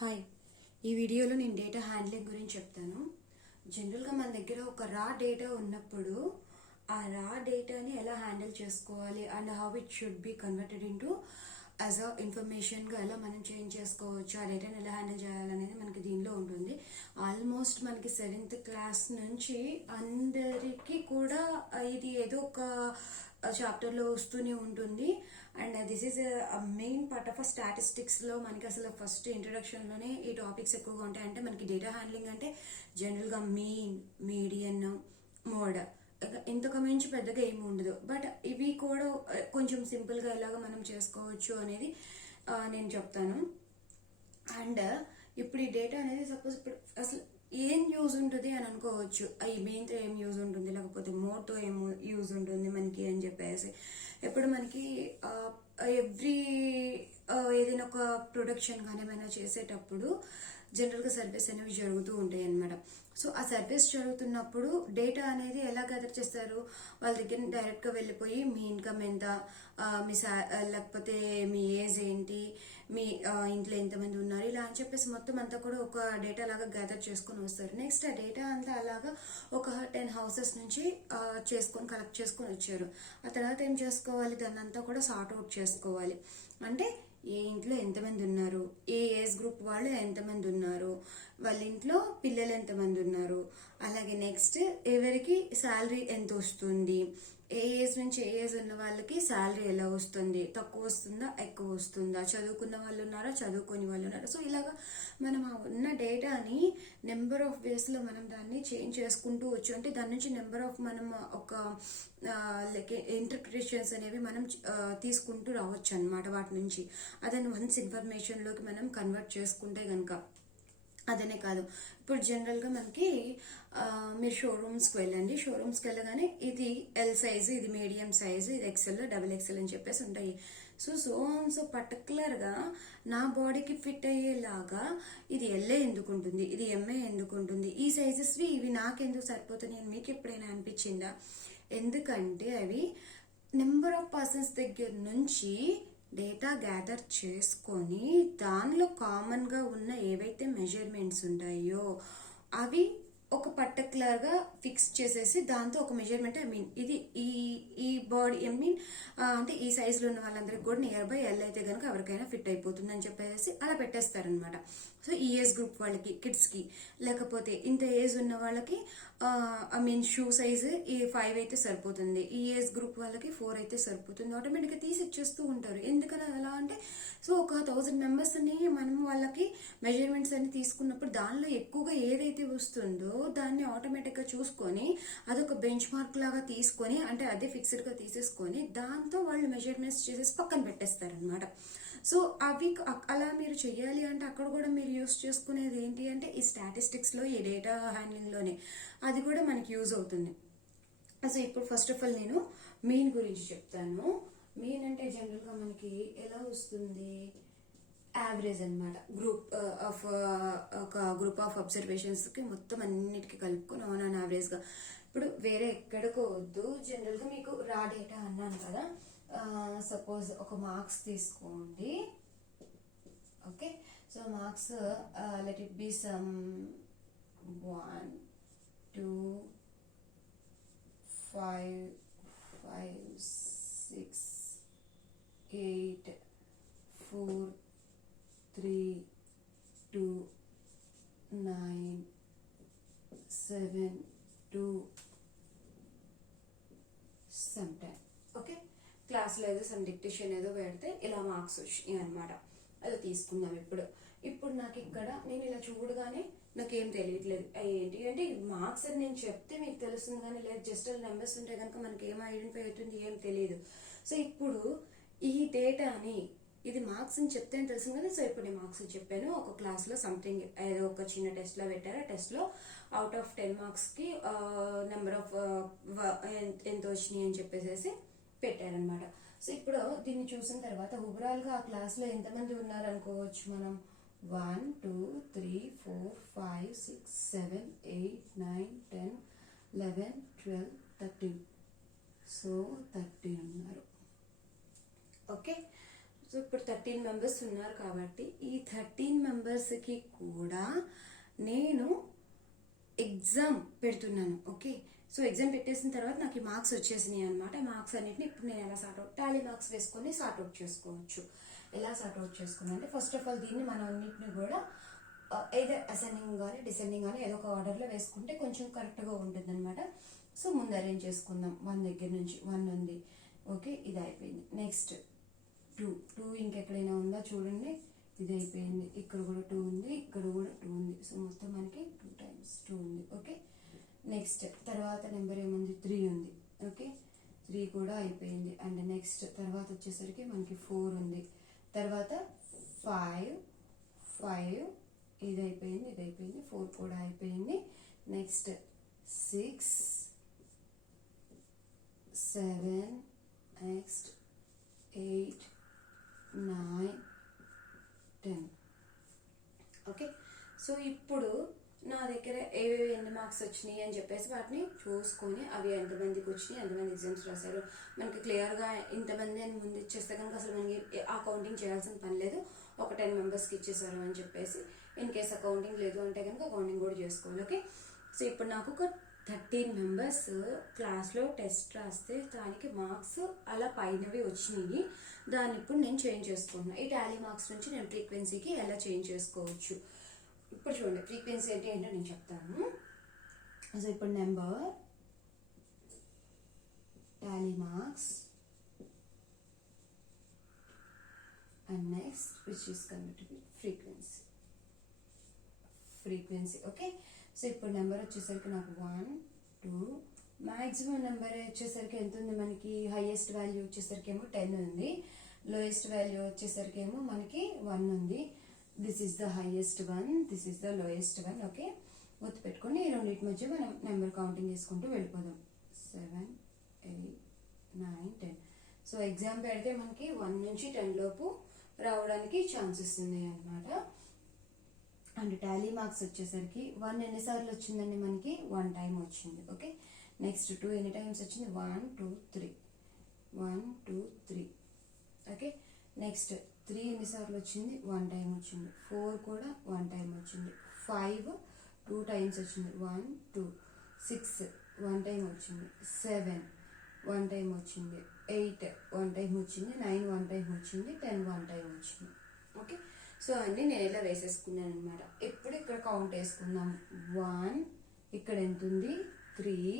Hi, ఈ వీడియోలో నేను డేటా హ్యాండ్లింగ్ గురించి చెప్తాను. జనరల్గా మన దగ్గర ఒక రా డేటా ఉన్నప్పుడు ఆ రా డేటాని ఎలా హ్యాండిల్ చేసుకోవాలి and how it should be converted into as a ఇన్ఫర్మేషన్గా ఎలా మనం చేంజ్ చేసుకోవచ్చు, ఆ డేటాని ఎలా హ్యాండిల్ చేయాలనేది మనకి దీనిలో ఉంటుంది. ఆల్మోస్ట్ మనకి 7th క్లాస్ నుంచి అందరికీ కూడా ఇది ఏదో ఒక చాప్టర్లో వస్తూనే ఉంటుంది. And this is main part of స్టాటిస్టిక్స్లో మనకి అసలు ఫస్ట్ ఇంట్రడక్షన్లోనే ఈ టాపిక్స్ ఎక్కువగా ఉంటాయి. అంటే మనకి డేటా హ్యాండ్లింగ్ అంటే జనరల్గా మీన్, మీడియన్, మోడ్, ఇంతకు మించి పెద్దగా ఏమి ఉండదు. బట్ ఇవి కూడా కొంచెం సింపుల్గా ఎలాగ మనం చేసుకోవచ్చు అనేది నేను చెప్తాను. అండ్ ఇప్పుడు ఈ డేటా అనేది సపోజ్ ఇప్పుడు అసలు ఏం యూజ్ ఉంటుంది అని అనుకోవచ్చు. ఈ మెయిన్తో ఏం యూజ్ ఉంటుంది, లేకపోతే మోడ్తో ఏం యూజ్ ఉంటుంది మనకి అని చెప్పేసి. ఇప్పుడు మనకి ఎవ్రీ ఏదైనా ఒక ప్రొడక్షన్ కానీ ఏమైనా చేసేటప్పుడు జనరల్గా సర్వీస్ అనేవి జరుగుతూ ఉంటాయి అన్నమాట. సో ఆ సర్వీస్ జరుగుతున్నప్పుడు డేటా అనేది ఎలా గ్యాదర్ చేస్తారు, వాళ్ళ దగ్గర డైరెక్ట్గా వెళ్ళిపోయి మీ ఇన్కమ్ ఎంత, మీ లేకపోతే మీ ఏజ్ ఏంటి, మీ ఇంట్లో ఎంతమంది ఉన్నారు, ఇలా అని చెప్పేసి మొత్తం అంతా కూడా ఒక డేటా లాగా గ్యాదర్ చేసుకొని వస్తారు. నెక్స్ట్ ఆ డేటా అంతా అలాగా ఒక 10 హౌసెస్ నుంచి కలెక్ట్ చేసుకొని వచ్చారు. ఆ తర్వాత ఏం చేసుకోవాలి, దాన్ని అంతా కూడా సార్ట్ అవుట్ చేసుకోవాలి. అంటే ఏ ఇంట్లో ఎంతమంది ఉన్నారు, ఏ ఏజ్ గ్రూప్ వాళ్ళు ఎంతమంది ఉన్నారు, వాళ్ళ ఇంట్లో పిల్లలు ఎంతమంది ఉన్నారు, అలాగే నెక్స్ట్ ఎవరికి శాలరీ ఎంత వస్తుంది, ఏ ఏజ్ నుంచి ఏ ఏజ్ ఉన్న వాళ్ళకి శాలరీ ఎలా వస్తుంది, తక్కువ వస్తుందా ఎక్కువ వస్తుందా, చదువుకున్న వాళ్ళు ఉన్నారా చదువుకొని వాళ్ళు ఉన్నారా. సో ఇలాగా మనం ఉన్న డేటాని నెంబర్ ఆఫ్ వేస్లో మనం దాన్ని చేంజ్ చేసుకుంటూ వచ్చు. అంటే దాని నుంచి నెంబర్ ఆఫ్ మనం ఒక లైక్ ఇంటర్ప్రిటేషన్స్ అనేవి మనం తీసుకుంటూ రావచ్చు అనమాట. వాటి నుంచి అదని వన్స్ ఇన్ఫర్మేషన్లోకి మనం కన్వర్ట్ చేసుకుంటే కనుక. అదనే కాదు, ఇప్పుడు జనరల్గా మనకి మీరు షోరూమ్స్కి వెళ్ళండి. షోరూమ్స్కి వెళ్ళగానే ఇది ఎల్ సైజు, ఇది మీడియం సైజు, ఇది ఎక్సెల్, డబుల్ ఎక్సెల్ అని చెప్పేసి ఉంటాయి. సో పర్టికులర్గా నా బాడీకి ఫిట్ అయ్యేలాగా ఇది ఎల్ఏ ఎందుకు ఉంటుంది, ఇది ఎంఏ ఎందుకు ఉంటుంది, ఈ సైజెస్వి ఇవి నాకెందుకు సరిపోతున్నాయి అని మీకు ఎప్పుడైనా అనిపించిందా? ఎందుకంటే అవి నెంబర్ ఆఫ్ పర్సన్స్ దగ్గర నుంచి డేటా గ్యాదర్ చేసుకొని దానిలో కామన్గా ఉన్న ఏవైతే మెజర్మెంట్స్ ఉంటాయో అవి ఒక పర్టికులర్గా ఫిక్స్ చేసేసి దాంతో ఒక మెజర్మెంట్ ఇది ఈ బాడీ అంటే ఈ సైజులో ఉన్న వాళ్ళందరికీ కూడా నియర్ బై ఎల్ అయితే కనుక ఎవరికైనా ఫిట్ అయిపోతుంది అని చెప్పేసి అలా పెట్టేస్తారనమాట. సో ఈ ఏజ్ గ్రూప్ వాళ్ళకి, కిడ్స్కి, లేకపోతే ఇంత ఏజ్ ఉన్న వాళ్ళకి షూ సైజు ఈ 5 అయితే సరిపోతుంది, ఈ ఏజ్ గ్రూప్ వాళ్ళకి 4 అయితే సరిపోతుంది, ఆటోమేటిక్గా తీసి ఇచ్చేస్తూ ఉంటారు. ఎందుకని అలా అంటే, సో ఒక 1000 మెంబర్స్ని మనం వాళ్ళకి మెజర్మెంట్స్ అన్ని తీసుకున్నప్పుడు దానిలో ఎక్కువగా ఏదైతే వస్తుందో దాన్ని ఆటోమేటిక్గా చూసుకొని అదొక బెంచ్ మార్క్ లాగా తీసుకొని, అంటే అదే ఫిక్స్డ్గా తీసేసుకొని దాంతో వాళ్ళు మెజర్మెంట్స్ చేసేసి పక్కన పెట్టేస్తారనమాట. సో అవి అలా మీరు చెయ్యాలి అంటే అక్కడ కూడా మీరు యూస్ చేసుకునేది ఏంటి అంటే ఈ స్టాటిస్టిక్స్లో, ఈ డేటా హ్యాండ్లింగ్లోనే అది కూడా మనకి యూజ్ అవుతుంది. సో ఇప్పుడు ఫస్ట్ ఆఫ్ ఆల్ నేను మీన్ గురించి చెప్తాను. మీన్ అంటే జనరల్గా మనకి ఎలా వస్తుంది, యావరేజ్ అనమాట. ఒక గ్రూప్ ఆఫ్ అబ్జర్వేషన్స్కి మొత్తం అన్నిటికీ కలుపుకొని ఆన్ అండ్ యావరేజ్గా. ఇప్పుడు వేరే ఎక్కడికో వద్దు, జనరల్గా మీకు రా డేటా అన్నాను కదా, సపోజ్ ఒక మార్క్స్ తీసుకోండి. Okay, so marks let it be some 1 2 5 6 8 4 3 2 9 7 2 some time. Okay, క్లాస్లో ఏదో సమ్ డిక్టేషన్ ఏదో పెడితే ఇలా మార్క్స్ వచ్చినాయి అనమాట. అది తీసుకుందాం. ఇప్పుడు నాకు ఇక్కడ నేను ఇలా చూడగానే నాకేం తెలియట్లేదు ఏంటి అంటే మార్క్స్ అని నేను చెప్తే మీకు తెలుస్తుంది, కానీ లేదు జస్ట్ నెంబర్స్ ఉంటే కనుక మనకి ఏం ఐడెంటిఫై అవుతుంది, ఏం తెలియదు. సో ఇప్పుడు ఈ డేటాని ఇది మార్క్స్ అని చెప్తే అని తెలుస్తుంది కదా. సో ఇప్పుడు నేను మార్క్స్ చెప్పాను, ఒక క్లాస్లో సంథింగ్ ఏదో ఒక చిన్న టెస్ట్లో పెట్టారు. ఆ టెస్ట్లో అవుట్ ఆఫ్ 10 మార్క్స్కి నెంబర్ ఆఫ్ ఎంత వచ్చినాయి అని చెప్పేసి పెట్టారనమాట. సో ఇప్పుడు దీన్ని చూసిన తర్వాత ఓవరాల్గా ఆ క్లాస్లో ఎంతమంది ఉన్నారు అనుకోవచ్చు మనం. 1 2 3 4 5 6 7 8 9 10 11 12 13. సో 13 ఉన్నారు. ఓకే, సో ఇప్పుడు 13 మెంబర్స్ ఉన్నారు కాబట్టి ఈ 13 మెంబర్స్కి కూడా నేను ఎగ్జామ్ పెడుతున్నాను. ఓకే, సో ఎగ్జామ్ పెట్టేసిన తర్వాత నాకు ఈ మార్క్స్ వచ్చేసినాయి అనమాట. మార్క్స్ అన్నిటిని ఇప్పుడు నేను ఎలా సార్ట్అవుట్, టాలీ మార్క్స్ వేసుకొని సార్ట్అవుట్ చేసుకోవచ్చు. ఎలా సార్ట్అవుట్ చేసుకున్నా అంటే ఫస్ట్ ఆఫ్ ఆల్ దీన్ని మనం అన్నింటిని కూడా ఏదో అసెండింగ్ కానీ డిసెండింగ్ కానీ ఏదో ఒక ఆర్డర్లో వేసుకుంటే కొంచెం కరెక్ట్గా ఉంటుంది అనమాట. సో ముందు అరేంజ్ చేసుకుందాం. 1 దగ్గర నుంచి 1 ఉంది. ఓకే, ఇది అయిపోయింది. నెక్స్ట్ 2 ఇంకెక్కడైనా ఉందా చూడండి, ఇది అయిపోయింది. ఇక్కడ కూడా 2 ఉంది, ఇక్కడ కూడా 2 ఉంది. సో మొత్తం మనకి 2 times 2 ఉంది. ఓకే, నెక్స్ట్ తర్వాత నెంబర్ ఏముంది, 3 ఉంది. ఓకే, 3 కూడా అయిపోయింది. అండ్ నెక్స్ట్ తర్వాత వచ్చేసరికి మనకి 4 ఉంది. తర్వాత 5 ఇది అయిపోయింది, ఇది అయిపోయింది. 4 కూడా అయిపోయింది. Next 6 7 next 8 9 10. ఓకే, సో ఇప్పుడు నా దగ్గర ఎన్ని మార్క్స్ వచ్చినాయి అని చెప్పేసి వాటిని చూసుకొని అవి ఎంతమందికి వచ్చినాయి, ఎంతమంది ఎగ్జామ్స్ రాశారు మనకి క్లియర్గా ఇంతమంది అని ముందు ఇచ్చేస్తే కనుక అసలు మనకి ఆ కౌంటింగ్ చేయాల్సిన పని లేదు. ఒక 10 మెంబర్స్కి ఇచ్చేసారు అని చెప్పేసి ఇన్ కేస్ అకౌంటింగ్ లేదు అంటే కనుక అకౌంటింగ్ కూడా చేసుకోవాలి. ఓకే, సో ఇప్పుడు నాకు ఒక 13 మెంబర్స్ క్లాస్లో టెస్ట్ రాస్తే దానికి మార్క్స్ అలా పైనవి వచ్చినాయి. దాన్ని ఇప్పుడు నేను చేంజ్ చేసుకున్నాను. ఈ టాలీ మార్క్స్ నుంచి నేను ఫ్రీక్వెన్సీకి ఎలా చేంజ్ చేసుకోవచ్చు. ఇప్పుడు చూడండి, ఫ్రీక్వెన్సీ అంటే ఏంటో నేను చెప్తాను. సో ఇప్పుడు number, Tally marks and next which is converted frequency. Okay, so ఇప్పుడు నెంబర్ వచ్చేసరికి నాకు 1 2 మ్యాక్సిమం నెంబర్ వచ్చేసరికి ఎంత ఉంది మనకి, హైయెస్ట్ వాల్యూ వచ్చేసరికి ఏమో 10 ఉంది, లోయెస్ట్ వాల్యూ వచ్చేసరికి ఏమో మనకి 1 ఉంది. This is the highest one, this is the lowest one. Okay, గుర్తుపెట్టుకొని ఈ రెండింటి మధ్య మనం నెంబర్ కౌంటింగ్ చేసుకుంటూ వెళ్ళిపోదాం. 7 8 9 10. సో ఎగ్జామ్ పెడితే మనకి 1 నుంచి 10 లోపు రావడానికి ఛాన్సెస్ ఉన్నాయి అనమాట. అండ్ టాలీ మార్క్స్ వచ్చేసరికి 1 ఎన్నిసార్లు వచ్చిందండి మనకి, 1 టైం వచ్చింది. ఓకే, నెక్స్ట్ 2 ఎన్ని టైమ్స్ వచ్చింది, 1 2 3 1 2 3. ఓకే, నెక్స్ట్ 3 ఎన్నిసార్లు వచ్చింది, 1 టైం వచ్చింది. 4 కూడా 1 టైం వచ్చింది. 5 2 టైమ్స్ వచ్చింది, 1 2. 6 1 టైం వచ్చింది. 7 1 టైం వచ్చింది. 8 1 టైం వచ్చింది. 9 1 టైం వచ్చింది. 10 1 టైం వచ్చింది. ఓకే, సో అన్నీ నేను ఇలా వేసేసుకున్నాను అనమాట. ఇప్పుడు ఇక్కడ కౌంట్ వేసుకుందాం. 1 ఇక్కడ ఎంత ఉంది, 3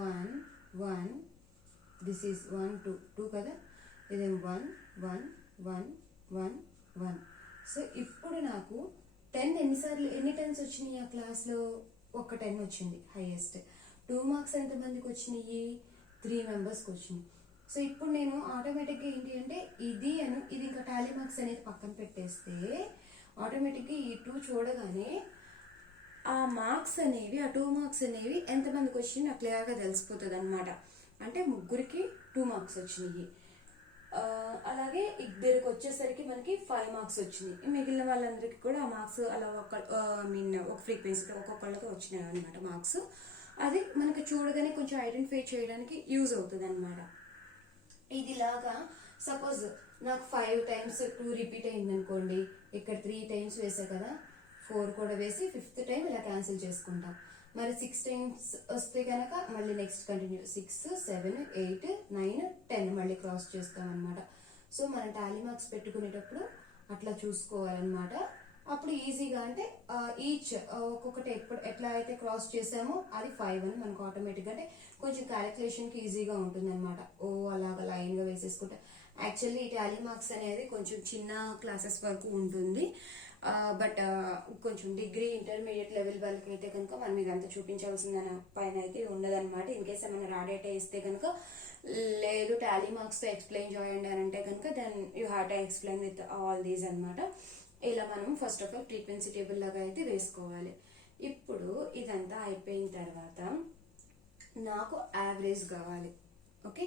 1 1. దిస్ ఈజ్ 1 2 2 కదా, ఇదేం 1 1 1 1 1. సో ఇప్పుడు నాకు 10 ఎన్ని టైమ్స్ వచ్చినాయి ఆ క్లాస్లో, ఒక 10 వచ్చింది హైయెస్ట్. 2 మార్క్స్ ఎంతమందికి వచ్చినాయి, 3 మెంబర్స్కి వచ్చినాయి. సో ఇప్పుడు నేను ఆటోమేటిక్గా ఏంటి అంటే ఇది ఇంకా టాలీ మార్క్స్ అనేది పక్కన పెట్టేస్తే ఆటోమేటిక్గా ఈ 2 చూడగానే ఆ మార్క్స్ అనేవి, ఆ 2 మార్క్స్ అనేవి ఎంతమందికి వచ్చినాయి నాకు క్లియర్గా తెలిసిపోతుంది అనమాట. అంటే ముగ్గురికి 2 మార్క్స్ వచ్చినాయి. అలాగే ఇద్దరికి వచ్చేసరికి మనకి 5 మార్క్స్ వచ్చినాయి. మిగిలిన వాళ్ళందరికీ కూడా ఆ మార్క్స్ అలా ఒక ఫ్రీక్వెన్సీతో ఒక్కొక్కళ్ళతో వచ్చినాయి అనమాట మార్క్స్. అది మనకి చూడగానే కొంచెం ఐడెంటిఫై చేయడానికి యూజ్ అవుతుంది అనమాట. ఇదిలాగా సపోజ్ నాకు 5 టైమ్స్ 2 రిపీట్ అయింది అనుకోండి, ఇక్కడ 3 టైమ్స్ వేసా కదా, 4 కూడా వేసి 5th టైం ఇలా క్యాన్సిల్ చేసుకుంటాం. మరి 6 టైమ్స్ వస్తే కనుక మళ్ళీ నెక్స్ట్ కంటిన్యూ 6 7 8 9 10 మళ్ళీ క్రాస్ చేస్తాం అనమాట. సో మనం టాలీ మార్క్స్ పెట్టుకునేటప్పుడు అట్లా చూసుకోవాలన్నమాట. అప్పుడు ఈజీగా అంటే ఈచ్ ఒక్కొక్కటి ఎట్లా అయితే క్రాస్ చేసామో అది 5 అని మనకు ఆటోమేటిక్గా అంటే కొంచెం క్యాలిక్యులేషన్కి ఈజీగా ఉంటుంది అనమాట. అలాగా లైన్గా వేసేసుకుంటే యాక్చువల్లీ ఈ టాలీ మార్క్స్ అనేది కొంచెం చిన్న క్లాసెస్ వరకు ఉంటుంది. బట్ కొంచెం డిగ్రీ ఇంటర్మీడియట్ లెవెల్ వాళ్ళకి అయితే కనుక మనం ఇదంతా చూపించాల్సిన పైన అయితే ఉండదన్నమాట. ఇన్ కేస్ ఏమైనా రా డేటా ఇస్తే కనుక లేదు టాలీ మార్క్స్తో ఎక్స్ప్లెయిన్ చేయండి అని అంటే కనుక then you have to explain with all these అనమాట. ఇలా మనం first of all frequency table లాగా అయితే వేసుకోవాలి. ఇప్పుడు ఇదంతా అయిపోయిన తర్వాత నాకు యావరేజ్ కావాలి. ఓకే,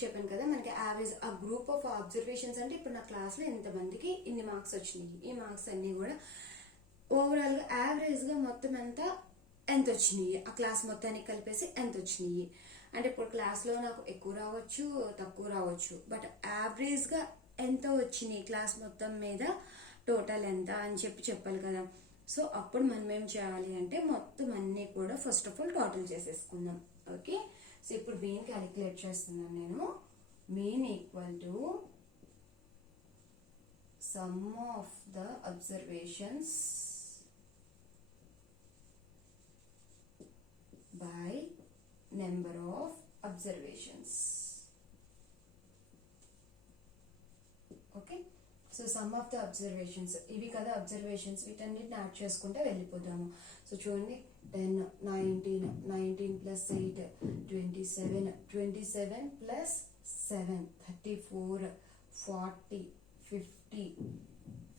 చెప్పాను కదా మనకి యావరేజ్ ఆ గ్రూప్ ఆఫ్ అబ్జర్వేషన్స్ అంటే ఇప్పుడు నా క్లాస్లో ఇంతమందికి ఇన్ని మార్క్స్ వచ్చినాయి. ఈ మార్క్స్ అన్నీ కూడా ఓవరాల్గా యావరేజ్గా మొత్తం అంతా ఎంత వచ్చినాయి, ఆ క్లాస్ మొత్తానికి కలిపేసి ఎంత వచ్చినాయి అంటే ఇప్పుడు క్లాస్లో నాకు ఎక్కువ రావచ్చు తక్కువ రావచ్చు, బట్ యావరేజ్గా ఎంత వచ్చినాయి క్లాస్ మొత్తం మీద టోటల్ ఎంత అని చెప్పాలి కదా. సో అప్పుడు మనం ఏం చేయాలి అంటే మొత్తం అన్నీ కూడా ఫస్ట్ ఆఫ్ ఆల్ టోటల్ చేసేసుకుందాం. ఓకే, సో ఇప్పుడు మీన్ క్యాలిక్యులేట్ చేస్తున్నాను నేను. Mean equal to some of the observations by number of observations. Okay, so sum of the observations ఇవి కదా అబ్జర్వేషన్స్, వీటన్నిటిని యాడ్ చేసుకుంటే వెళ్ళిపోతాము. సో చూడండి 10 19 19 plus 8 27 27 plus 7 34 40 50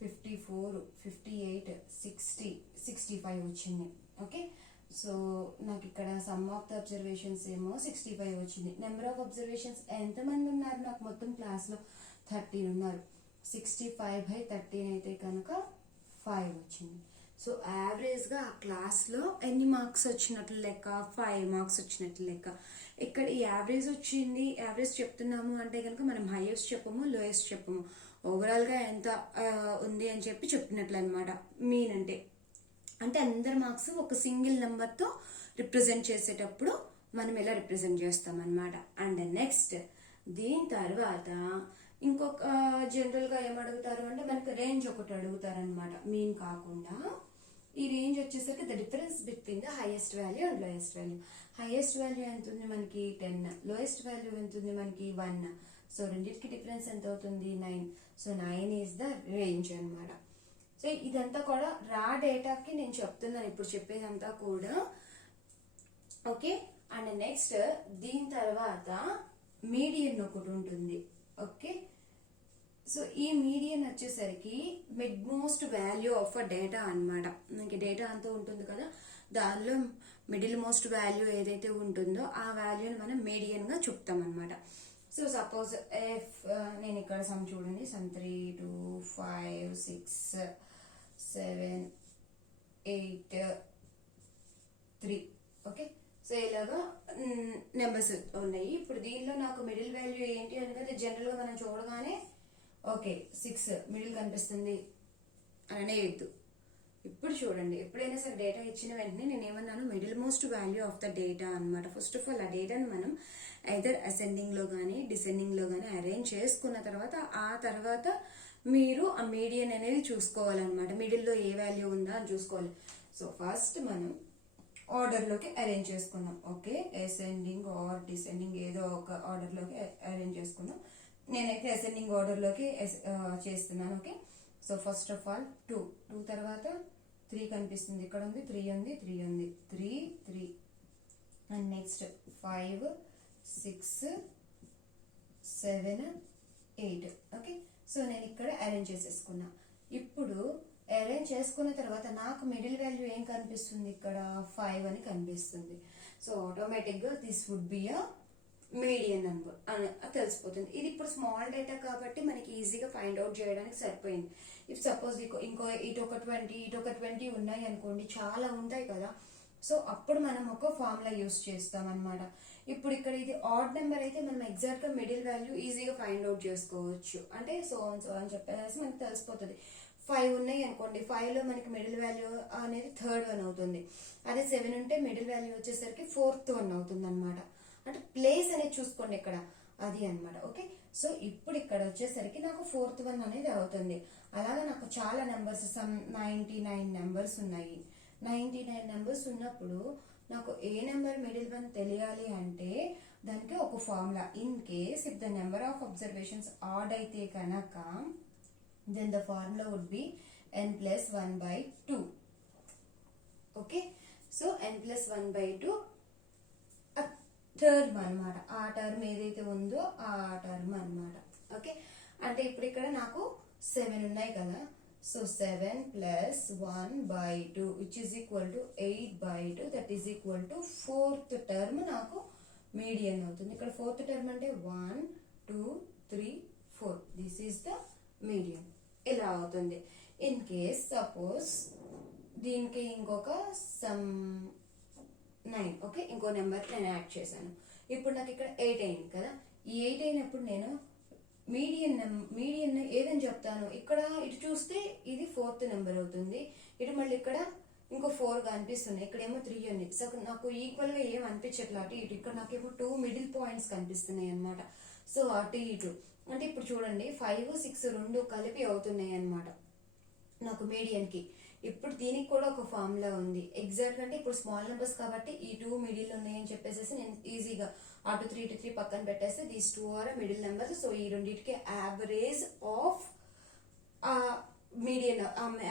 54 58 60 65 వచ్చింది. ఓకే, సో నాకు ఇక్కడ సమ్ ఆఫ్ ద అబ్జర్వేషన్స్ ఏమో 65 వచ్చింది. నెంబర్ ఆఫ్ అబ్జర్వేషన్స్ ఎంతమంది ఉన్నారు నాకు మొత్తం క్లాస్లో? 13 ఉన్నారు. 65/13 అయితే కనుక 5 వచ్చింది. సో యావరేజ్గా ఆ క్లాస్లో ఎన్ని మార్క్స్ వచ్చినట్లు లెక్క? 5 మార్క్స్ వచ్చినట్లు లెక్క. ఇక్కడ ఈ యావరేజ్ వచ్చింది, యావరేజ్ చెప్తున్నాము అంటే కనుక మనం హైయెస్ట్ చెప్పము, లోయెస్ట్ చెప్పము, ఓవరాల్గా ఎంత ఉంది అని చెప్తున్నట్లు అనమాట. మీన్ అంటే అందరి మార్క్స్ ఒక సింగిల్ నెంబర్తో రిప్రజెంట్ చేసేటప్పుడు మనం ఎలా రిప్రజెంట్ చేస్తాం అనమాట. అండ్ నెక్స్ట్ దీని తర్వాత ఇంకొక జనరల్గా ఏమడుగుతారు అంటే మనకి రేంజ్ ఒకటి అడుగుతారనమాట. మీన్ కాకుండా ఈ రేంజ్ వచ్చేసరికి the difference between the highest value and lowest value. Highest value ఎంత ఉంది మనకి? 10. లోయెస్ట్ వాల్యూ ఎంత ఉంది మనకి? 1. సో రెండింటికి డిఫరెన్స్ ఎంత అవుతుంది? 9. సో 9 ఈజ్ ద రేంజ్ అనమాట. సో ఇదంతా కూడా రా డేటాకి నేను చెప్తున్నాను ఇప్పుడు చెప్పేదంతా కూడా. ఓకే, అండ్ నెక్స్ట్ దీని తర్వాత మీడియన్ ఒకటి ఉంటుంది. ఓకే, సో ఈ మీడియన్ వచ్చేసరికి mid most value of a data అనమాట. మనకి డేటా అంతా ఉంటుంది కదా, దానిలో మిడిల్ మోస్ట్ వాల్యూ ఏదైతే ఉంటుందో ఆ వాల్యూని మనం మీడియన్గా చెప్తాం అనమాట. సో సపోజ్ ఎఫ్ నేను ఇక్కడ సమ్ చూడండి, సమ్ 3 2 5 6 7 8 3. ఓకే, సో ఇలాగా నెంబర్స్ ఉన్నాయి. ఇప్పుడు దీనిలో నాకు మిడిల్ వాల్యూ ఏంటి అనేది జనరల్గా మనం చూడగానే ఓకే 6 మిడిల్ కనిపిస్తుంది అనేయద్దు. ఇప్పుడు చూడండి, ఎప్పుడైనా సరే డేటా ఇచ్చిన వెంటనే నేను ఏమన్నాను? Middle most value of the data అనమాట. ఫస్ట్ ఆఫ్ ఆల్ ఆ డేటాను మనం ఐదర్ అసెండింగ్లో కానీ డిసెండింగ్లో కానీ అరేంజ్ చేసుకున్న తర్వాత ఆ తర్వాత మీరు ఆ మీడియన్ అనేది చూసుకోవాలన్నమాట. మిడిల్లో ఏ వాల్యూ ఉందా అని చూసుకోవాలి. సో ఫస్ట్ మనం ఆర్డర్లోకి అరేంజ్ చేసుకుందాం. ఓకే, అసెండింగ్ ఆర్ డిసెండింగ్ ఏదో ఒక ఆర్డర్లోకి అరేంజ్ చేసుకుందాం. నేనైతే అసెండింగ్ ఆర్డర్లోకి చేస్తున్నాను. Okay, so first of all 2 తర్వాత 3 కనిపిస్తుంది, ఇక్కడ ఉంది 3 ఉంది 3 ఉంది 3 3 అండ్ నెక్స్ట్ 5 6 7 8. ఓకే, సో నేను ఇక్కడ అరేంజ్ చేసేసుకున్నా. ఇప్పుడు అరేంజ్ చేసుకున్న తర్వాత నాకు మిడిల్ వాల్యూ ఏం కనిపిస్తుంది? ఇక్కడ 5 అని కనిపిస్తుంది. సో ఆటోమేటిక్గా this would be a median number అని తెలిసిపోతుంది. ఇది ఇప్పుడు స్మాల్ డేటా కాబట్టి మనకి ఈజీగా ఫైండ్ అవుట్ చేయడానికి సరిపోయింది. ఇఫ్ సపోజ్ ఇంకో ఇటు ఒక 20 ఉన్నాయి అనుకోండి, చాలా ఉంటాయి కదా. సో అప్పుడు మనం ఒక ఫార్ములా యూస్ చేస్తాం అనమాట. ఇప్పుడు ఇక్కడ ఇది ఆడ్ నెంబర్ అయితే మనం ఎగ్జాక్ట్ గా మిడిల్ వాల్యూ ఈజీగా ఫైండ్ అవుట్ చేసుకోవచ్చు. అంటే సో అని చెప్పేసి మనకి తెలిసిపోతుంది. 5 ఉన్నాయి అనుకోండి, 5లో మనకి మిడిల్ వాల్యూ అనేది 3rd వన్ అవుతుంది. అదే 7 ఉంటే మిడిల్ వాల్యూ వచ్చేసరికి 4th వన్ అవుతుంది అనమాట. అంటే ప్లేస్ అనేది చూసుకోండి ఇక్కడ, అది అనమాట. ఓకే, సో ఇప్పుడు ఇక్కడ వచ్చేసరికి నాకు 4th వన్ అనేది అవుతుంది. అలాగా నాకు చాలా నెంబర్స్, సమ్ 99 నెంబర్స్ ఉన్నాయి. 99 నెంబర్స్ ఉన్నప్పుడు నాకు ఏ నెంబర్ మిడిల్ వన్ తెలియాలి అంటే దానికి ఒక formula. In case if the number of observations odd అయితే కనుక then the formula would be n+1/2. Okay, so n+1/2 term అనమాట. ఆ టర్మ్ ఏదైతే ఉందో ఆ టర్మ్ అనమాట. ఓకే, అంటే ఇప్పుడు ఇక్కడ నాకు 7 ఉన్నాయి కదా. So 7 + 1/2 which is equal to 8/2, that is equal to 4th term నాకు మీడియన్ అవుతుంది. ఇక్కడ 4th టర్మ్ అంటే 1 2 3 4, దిస్ ఈస్ ద మీడియన్. ఇలా అవుతుంది. ఇన్ కేస్ సపోజ్ దీనికి ఇంకొక సమ్ 9. ఓకే, ఇంకో నెంబర్ నేను యాడ్ చేశాను. ఇప్పుడు నాకు ఇక్కడ 8 అయింది కదా. ఈ 8 అయినప్పుడు నేను మీడియన్ ఏదని చెప్తాను. ఇక్కడ ఇటు చూస్తే ఇది 4th నెంబర్ అవుతుంది, ఇటు మళ్ళీ ఇక్కడ ఇంకో 4 కనిపిస్తున్నాయి, ఇక్కడేమో 3 ఉంది. సో నాకు ఈక్వల్ గా ఏం అనిపించట్లా అటు ఇటు. ఇక్కడ నాకేమో 2 మిడిల్ పాయింట్స్ కనిపిస్తున్నాయి అనమాట. సో అటు ఇటు అంటే ఇప్పుడు చూడండి 5, 6 రెండు కలిపి అవుతున్నాయి అనమాట నాకు మీడియన్ కి. ఇప్పుడు దీనికి కూడా ఒక ఫార్ములా ఉంది ఎగ్జాక్ట్. అంటే ఇప్పుడు స్మాల్ నెంబర్స్ కాబట్టి ఈ 2 మిడిల్ ఉన్నాయని చెప్పేసి నేను ఈజీగా అటు 3 ఇటు 3 పక్కన పెట్టేస్తే these 2 are middle numbers. So ఈ రెండింటికి average of median,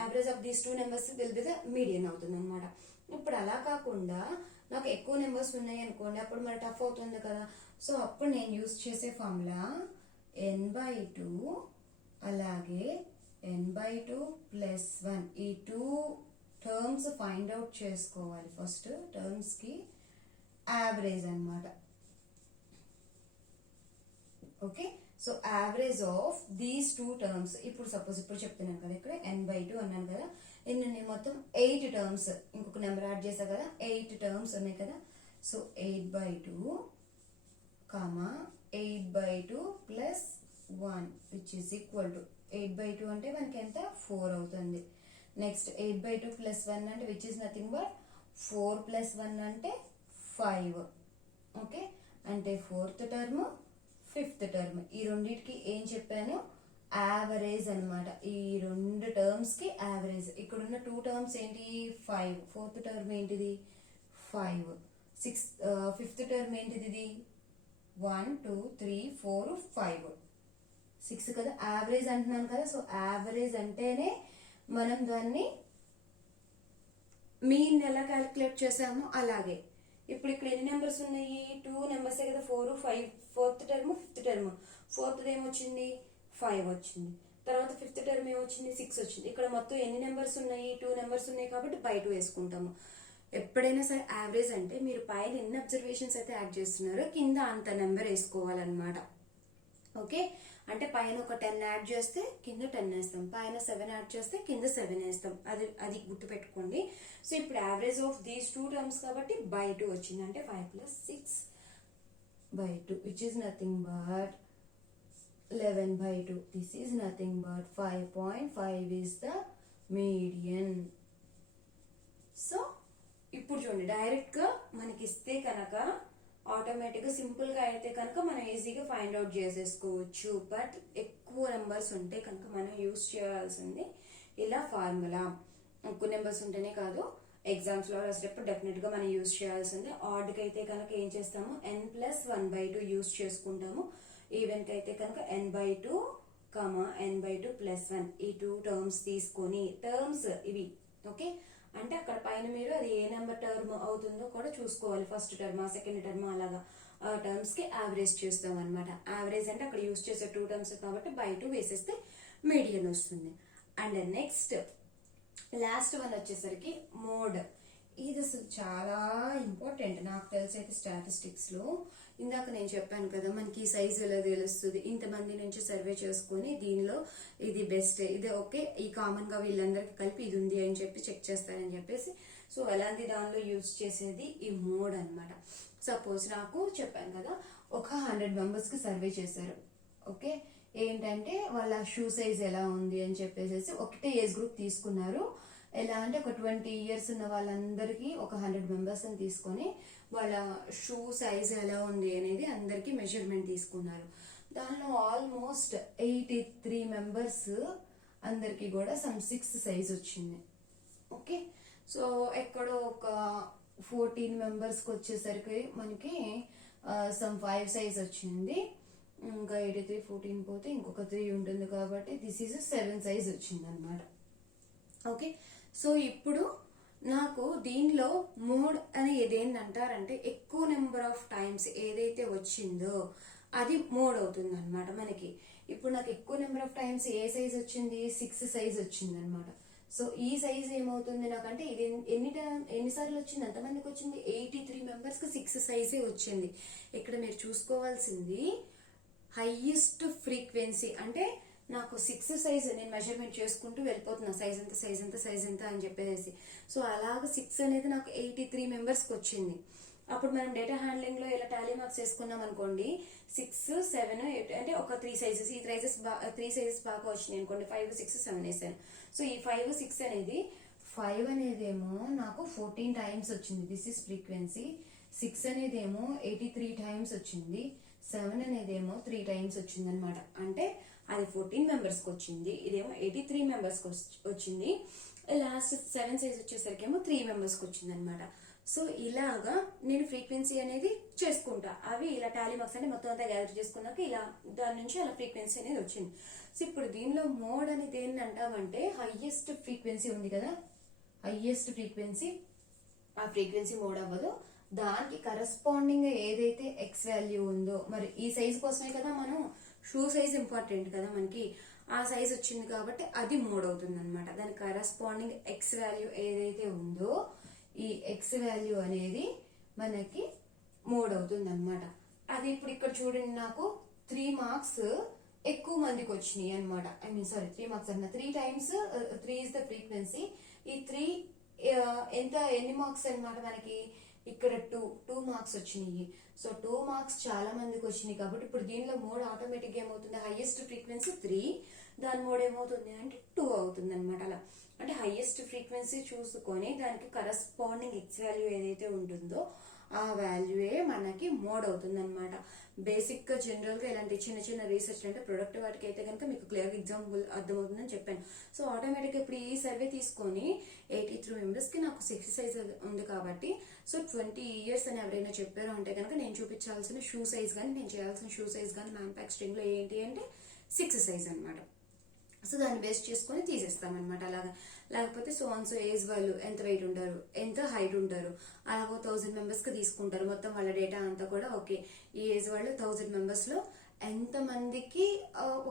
average of these 2 numbers will be the median అవుతుంది అనమాట. ఇప్పుడు అలా కాకుండా నాకు ఎక్కువ నెంబర్స్ ఉన్నాయి అనుకోండి, అప్పుడు మరి టఫ్ అవుతుంది కదా. సో అప్పుడు నేను యూజ్ చేసే ఫార్ములా n/2 అలాగే n/2 + 1. ఈ 2 టర్మ్స్ ఫైండ్ అవుట్ చేసుకోవాలి. ఫస్ట్ టర్మ్స్ కి యావరేజ్ అన్నమాట. Okay, so average of these 2 terms. ఇప్పుడు సపోజ్ ఇప్పుడు చెప్తున్నాను కదా, ఇక్కడ n/2 అన్నాను కదా, ఎన్ని మొత్తం 8 టర్మ్స్, ఇంకొక నెంబర్ యాడ్ చేసా కదా, 8 టర్మ్స్ ఉన్నాయి కదా. So 8/2 8/2 + 1 which is equal to 8/2 అంటే మనకి ఎంత 4 అవుతుంది. నెక్స్ట్ 8/2 + 1 అంటే విచ్ ఈస్ నథింగ్ బట్ 4 + 1 అంటే 5. ఓకే, అంటే 4th టర్మ్ 5th టర్మ్. ఈ రెండింటికి ఏం చెప్పాను, యావరేజ్ అన్నమాట. ఈ 2 టర్మ్స్ కి యావరేజ్. ఇక్కడ ఉన్న 2 టర్మ్స్ ఏంటి 5, 4th టర్మ్ ఏంటిది 5, 5th టర్మ్ ఏంటిది ఇది 1 2 3 4 5 6 కదా. యావరేజ్ అంటున్నాను కదా. సో యావరేజ్ అంటేనే మనం దాన్ని మీన్ ఎలా క్యాలిక్యులేట్ చేసామో అలాగే. ఇప్పుడు ఇక్కడ ఎన్ని నెంబర్స్ ఉన్నాయి, 2 నెంబర్సే కదా, 4 5, 4th term 5th term. 4th ఏమొచ్చింది 5 వచ్చింది, తర్వాత 5th టర్మ్ ఏమొచ్చింది 6 వచ్చింది. ఇక్కడ మొత్తం ఎన్ని నెంబర్స్ ఉన్నాయి 2 నెంబర్స్ ఉన్నాయి కాబట్టి బై 2 వేసుకుంటాము. ఎప్పుడైనా సరే యావరేజ్ అంటే మీరు పైన ఎన్ని అబ్జర్వేషన్స్ అయితే యాడ్ చేస్తున్నారో కింద అంత నెంబర్ వేసుకోవాలన్నమాట. ఓకే, అంటే పైన ఒక 10 యాడ్ చేస్తే కింద 10 వేస్తాం, పైన 7 యాడ్ చేస్తే కింద 7 వేస్తాం. అది గుర్తుపెట్టుకోండి. సో ఇప్పుడు యావరేజ్ ఆఫ్ దీస్ 2 టర్మ్స్ కాబట్టి బై 2 వచ్చింది, అంటే 5 + 6/2 which is nothing but 11/2. This is nothing but 5.5 is the median. So ఇప్పుడు చూడండి డైరెక్ట్ గా మనకి ఇస్తే కనుక ఆటోమేటిక్ గా సింపుల్ గా అయితే కనుక మనం ఈజీగా ఫైండ్ అవుట్ చేసేసుకోవచ్చు. బట్ ఎక్కువ నెంబర్స్ ఉంటే కనుక మనం యూజ్ చేయాల్సింది ఇలా ఫార్ములా. ఎక్కువ నెంబర్స్ ఉంటేనే కాదు, ఎగ్జామ్స్ లో రాసేటప్పుడు డెఫినెట్ గా మనం యూజ్ చేయాల్సింది. ఆడ్ కి అయితే కనుక ఏం చేస్తాము n+1/2 యూజ్ చేసుకుంటాము. ఈవెన్ కి అయితే కనుక n/2, n/2 + 1 ఈ 2 టర్మ్స్ తీసుకొని, టర్మ్స్ ఇవి. ఓకే, అంటే అక్కడ పైన మీరు అది ఏ నెంబర్ టర్మ్ అవుతుందో కూడా చూసుకోవాలి. ఫస్ట్ టర్మ్, సెకండ్ టర్మ్, అలాగా ఆ టర్మ్స్ కి యావరేజ్ చేస్తాం అనమాట. యావరేజ్ అంటే అక్కడ యూజ్ చేసే 2 టర్మ్స్ కాబట్టి బై 2 వేసేస్తే మీడియన్ వస్తుంది. అండ్ నెక్స్ట్ లాస్ట్ వన్ వచ్చేసరికి మోడ్. ఇది అసలు చాలా ఇంపార్టెంట్ నాకు తెలిసి అయితే స్టాటిస్టిక్స్ లో. ఇందాక నేను చెప్పాను కదా మనకి ఈ సైజ్ ఎలా తెలుస్తుంది, ఇంతమంది నుంచి సర్వే చేసుకుని దీనిలో ఇది బెస్ట్, ఇది ఓకే, ఈ కామన్ గా వీళ్ళందరికీ కలిపి ఇది ఉంది అని చెప్పి చెక్ చేస్తారని చెప్పేసి. సో అలాంటి దానిలో యూజ్ చేసేది ఈ మోడ్ అన్నమాట. సపోజ్ నాకు చెప్పాను కదా ఒక 100 మెంబర్స్ కి సర్వే చేశారు. ఓకే, ఏంటంటే వాళ్ళ షూ సైజ్ ఎలా ఉంది అని చెప్పేసి ఒకటే ఏజ్ గ్రూప్ తీసుకున్నారు. ఎలా అంటే ఒక 20 years ఉన్న వాళ్ళందరికీ ఒక 100 మెంబర్స్ అని తీసుకొని వాళ్ళ షూ సైజ్ ఎలా ఉంది అనేది అందరికి మెజర్మెంట్ తీసుకున్నారు. దానిలో ఆల్మోస్ట్ 83 మెంబర్స్ అందరికి కూడా సమ్ 6 సైజ్ వచ్చింది. ఓకే, సో ఎక్కడో ఒక 14 మెంబర్స్ కి వచ్చేసరికి మనకి సమ్ 5 సైజ్ వచ్చింది. ఇంకా 83 14 పోతే ఇంకొక 3 ఉంటుంది కాబట్టి దిస్ ఈజ్ 7 సైజ్ వచ్చింది అనమాట. ఓకే, సో ఇప్పుడు నాకు దీనిలో మోడ్ అనేది ఏంటంటారంటే ఎక్కువ నెంబర్ ఆఫ్ టైమ్స్ ఏదైతే వచ్చిందో అది మోడ్ అవుతుంది అనమాట మనకి. ఇప్పుడు నాకు ఎక్కువ number of times A size వచ్చింది 6 సైజ్ వచ్చింది అనమాట. సో ఈ సైజ్ ఏమవుతుంది నాకంటే ఇది ఎన్నిసార్లు వచ్చింది, ఎంతమందికి వచ్చింది 83 మెంబర్స్ కి 6 సైజే వచ్చింది. ఇక్కడ మీరు చూసుకోవాల్సింది హైయెస్ట్ ఫ్రీక్వెన్సీ. అంటే నాకు 6 సైజ్ నేను మెజర్మెంట్ చేసుకుంటూ వెళ్ళిపోతున్నా, సైజ్ ఎంత సైజ్ ఎంత సైజ్ ఎంత అని చెప్పేసి. సో అలాగ 6 అనేది నాకు 83 మెంబర్స్ కి వచ్చింది. అప్పుడు మనం డేటా హ్యాండ్లింగ్ లో ఇలా టాలీ మార్క్స్ వేసుకున్నాం అనుకోండి 6, 7, 8 అంటే ఒక 3 సైజెస్, ఈ త్రీ సైజెస్ బాగా వచ్చినాయి అనుకోండి, 5, 6, 7 వేసాను. సో ఈ 5, 6 అనేది 5 అనేదేమో నాకు 14 టైమ్స్ వచ్చింది, దిస్ ఇస్ ఫ్రీక్వెన్సీ. 6 అనేదేమో 83 టైమ్స్ వచ్చింది, 7 అనేదేమో 3 టైమ్స్ వచ్చింది అనమాట. అంటే అది 14 మెంబర్స్కి వచ్చింది, ఇదేమో 83 మెంబర్స్కి వచ్చింది. లాస్ట్ 7 సైజ్ వచ్చేసరికి ఏమో 3 మెంబర్స్కి వచ్చింది అనమాట. సో ఇలాగా నేను ఫ్రీక్వెన్సీ అనేది చేసుకుంటా. అవి ఇలా టాలీ మార్క్స్ అంటే మొత్తం అంతా గ్యాదర్ చేసుకున్నాక ఇలా దాని నుంచి అలా ఫ్రీక్వెన్సీ అనేది వచ్చింది. సో ఇప్పుడు దీనిలో మోడ్ అనేది ఏంటి అంటామంటే హైయెస్ట్ ఫ్రీక్వెన్సీ ఉంది కదా, హైయెస్ట్ ఫ్రీక్వెన్సీ, ఆ ఫ్రీక్వెన్సీ మోడ్ అవ్వదు, దానికి కరస్పాండింగ్ ఏదైతే ఎక్స్ వాల్యూ ఉందో, మరి ఈ సైజ్ కోసమే కదా మనం షూ సైజ్ ఇంపార్టెంట్ కదా మనకి, ఆ సైజ్ వచ్చింది కాబట్టి అది మోడ్ అవుతుంది అనమాట. దానికి కరస్పాండింగ్ ఎక్స్ వాల్యూ ఏదైతే ఉందో ఈ ఎక్స్ వాల్యూ అనేది మనకి మోడ్ అవుతుంది అనమాట. అది ఇప్పుడు ఇక్కడ చూడండి, నాకు 3 మార్క్స్ ఎక్కువ మందికి వచ్చినాయి అనమాట. ఐ మీన్ సారీ 3 మార్క్స్ అన్న 3 టైమ్స్ 3 ఇస్ ద ఫ్రీక్వెన్సీ. ఈ 3 ఎన్ని మార్క్స్ అనమాట మనకి ఇక్కడ 2 మార్క్స్ వచ్చినాయి. సో 2 మార్క్స్ చాలా మందికి వచ్చినాయి కాబట్టి ఇప్పుడు దీనిలో మోడ్ ఆటోమేటిక్ ఏమవుతుంది, హైయెస్ట్ ఫ్రీక్వెన్సీ 3, దాని మోడ్ ఏమవుతుంది అంటే 2 అవుతుంది అనమాట. అలా అంటే హైయెస్ట్ ఫ్రీక్వెన్సీ చూసుకొని దానికి కరస్పాండింగ్ ఎక్స్ వాల్యూ ఏదైతే ఉంటుందో ఆ వాల్యూయే మనకి మోడ్ అవుతుంది అనమాట. బేసిక్ గా జనరల్ గా ఇలాంటి చిన్న చిన్న రీసెర్చ్ అంటే ప్రొడక్ట్ వాటికి అయితే కనుక మీకు క్లియర్ ఎగ్జాంపుల్ అర్థమవుతుందని చెప్పాను. సో ఆటోమేటిక్ ఇప్పుడు ఈ సర్వే తీసుకొని 83 మెంబర్స్ కి నాకు 6 సైజ్ ఉంది కాబట్టి, సో 20 ఇయర్స్ అని ఎవరైనా చెప్పారు అంటే కనుక నేను చూపించాల్సిన షూ సైజ్ కానీ నేను చేయాల్సిన షూ సైజ్ కానీ మ్యానుఫ్యాక్చరింగ్ లో ఏంటి అంటే 6 సైజ్ అనమాట. సో దాన్ని బేస్ చేసుకొని తీసేస్తామన్నమాట. అలాగా లేకపోతే సో ఏజ్ వాళ్ళు ఎంత వెయిట్ ఉంటారు, ఎంత హైట్ ఉంటారు, అలాగో 1000 మెంబర్స్ కి తీసుకుంటారు మొత్తం వాళ్ళ డేటా అంతా కూడా. ఓకే, ఈ ఏజ్ వాళ్ళు 1000 మెంబర్స్ లో ఎంత మందికి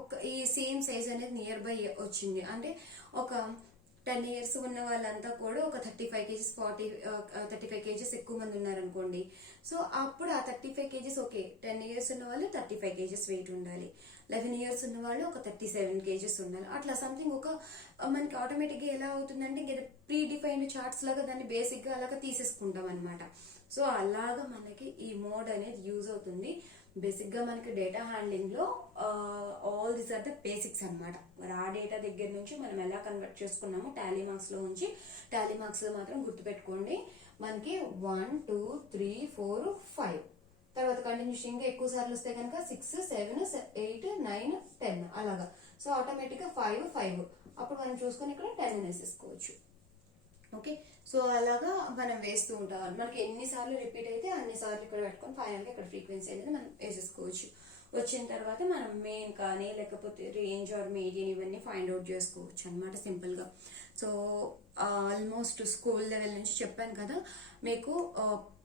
ఒక ఈ సేమ్ సైజ్ అనేది నియర్ బై వచ్చింది అంటే ఒక 10 ఇయర్స్ ఉన్న వాళ్ళంతా కూడా ఒక 35 కేజీస్ 35 కేజీస్ ఎక్కువ మంది ఉన్నారనుకోండి. సో అప్పుడు ఆ 35 కేజీస్ ఓకే, 10 ఇయర్స్ ఉన్న వాళ్ళు 35 కేజీస్ వెయిట్ ఉండాలి, 11 ఇయర్స్ ఉన్న వాళ్ళు ఒక 37 కేజీస్ ఉండాలి. అట్లా సంథింగ్ ఒక మనకి ఆటోమేటిక్ గా ఎలా అవుతుందంటే ఇంకా ప్రీ డిఫైన్డ్ చార్ట్స్ లాగా దాన్ని బేసిక్ గా అలాగా తీసేసుకుంటాం అనమాట. సో అలాగా మనకి ఈ మోడ్ అనేది యూజ్ అవుతుంది. బేసిక్ గా మనకి డేటా హ్యాండ్లింగ్ లో all these are the basics అనమాట. మరి ఆ డేటా దగ్గర నుంచి మనం ఎలా కన్వర్ట్ చేసుకున్నాము టాలీ మార్క్స్ లో ఉంచి, టాలీ మార్క్స్ లో మాత్రం గుర్తుపెట్టుకోండి మనకి 1, 2, 3, 4, 5 తర్వాత కంటిన్యూషన్ గా ఎక్కువ సార్లు వస్తే కనుక 6, 7, 8, 9, 10 అలాగా. సో ఆటోమేటిక్ గా 5, 5 అప్పుడు మనం చూసుకొని ఇక్కడ 10 వేసేసుకోవచ్చు. ఓకే, సో అలాగా మనం వేస్తూ ఉంటాం. మనకి ఎన్నిసార్లు రిపీట్ అయితే అన్ని సార్లు ఇక్కడ పెట్టుకొని ఫైనల్ గా ఇక్కడ ఫ్రీక్వెన్సీ అనేది మనం వేసేసుకోవచ్చు. వచ్చిన తర్వాత మనం మెయిన్ కానీ లేకపోతే రేంజ్ ఆర్ మీడియన్ ఇవన్నీ ఫైండ్ అవుట్ చేసుకోవచ్చు అనమాట సింపుల్ గా. సో ఆల్మోస్ట్ స్కూల్ లెవెల్ నుంచి చెప్పాను కదా మీకు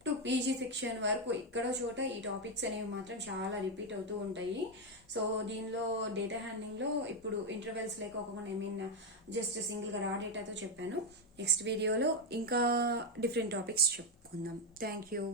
టు పీజీ సెక్షన్ వరకు ఇక్కడ చోట ఈ టాపిక్స్ అనేవి మాత్రం చాలా రిపీట్ అవుతూ ఉంటాయి. సో దీనిలో డేటా హ్యాండ్లింగ్ లో ఇప్పుడు ఇంటర్వెల్స్ లేకపోకుండా ఐ మీన్ జస్ట్ సింగిల్ గా రా డేటాతో చెప్పాను. నెక్స్ట్ వీడియోలో ఇంకా డిఫరెంట్ టాపిక్స్ చెప్పుకుందాం. Thank you.